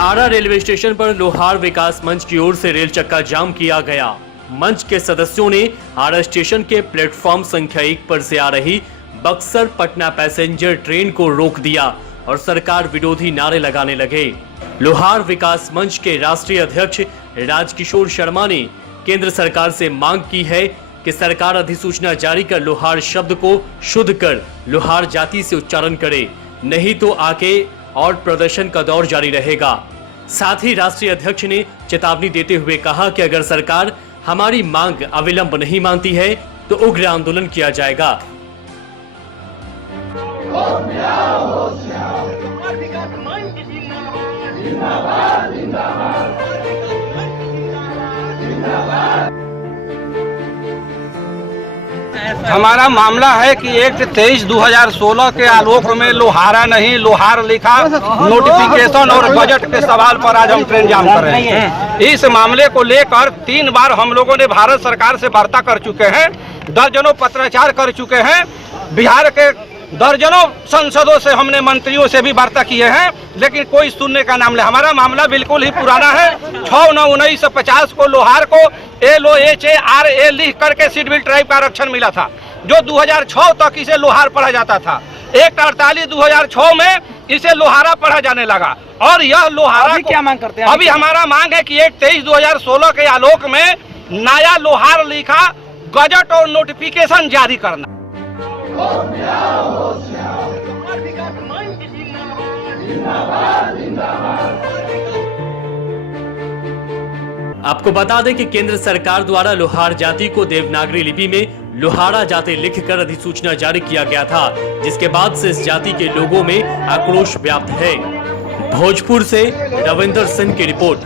आरा railway station पर लोहार विकास मंच की ओर से रेल चक्का जाम किया गया। मंच के सदस्यों ने आरा स्टेशन के प्लेटफॉर्म संख्या 1 पर से आ रही बक्सर पटना पैसेंजर ट्रेन को रोक दिया और सरकार विरोधी नारे लगाने लगे। लोहार विकास मंच के राष्ट्रीय अध्यक्ष राजकिशोर शर्मा ने केंद्र सरकार से मांग की है कि सरकार अधिसूचना जारी कर लोहार शब्द को शुद्ध कर लोहार जाति से उच्चारण करे, नहीं तो आगे और प्रदर्शन का दौर जारी रहेगा। साथ ही राष्ट्रीय अध्यक्ष ने चेतावनी देते हुए कहा कि अगर सरकार हमारी मांग अविलंब नहीं मानती है तो उग्र आंदोलन किया जाएगा। हमारा मामला है कि एक्ट 23/2016 के आलोक में लोहारा नहीं लोहार लिखा नोटिफिकेशन और बजट के सवाल पर आज हम ट्रेन जाम कर रहे हैं। इस मामले को लेकर 3 बार हम लोगों ने भारत सरकार से वार्ता कर चुके हैं, दर्जनों पत्राचार कर चुके हैं, बिहार के दर्जनों सांसदों से हमने मंत्रियों से भी वार्ता किए हैं, लेकिन कोई सुनने का नाम नहीं। हमारा मामला बिल्कुल ही पुराना है। 6/9/1950 को लोहार को LOHARA लिख करके सीट ट्राइब का आरक्षण मिला था, जो 2006 तक इसे लोहार पढ़ा जाता था। एक्ट 48/2006 में इसे लोहारा पढ़ा जाने लगा और यह लोहारा अभी क्या मांग करते हैं? अभी हमारा मांग है कि एक्ट 23/2016 के आलोक में नया लोहार लिखा गजट और नोटिफिकेशन जारी करना। आपको बता दें कि केंद्र सरकार द्वारा लोहार जाति को देवनागरी लिपि में लोहारा जाति लिखकर अधिसूचना जारी किया गया था, जिसके बाद से इस जाति के लोगों में आक्रोश व्याप्त है। भोजपुर से रविंदर सिंह की रिपोर्ट।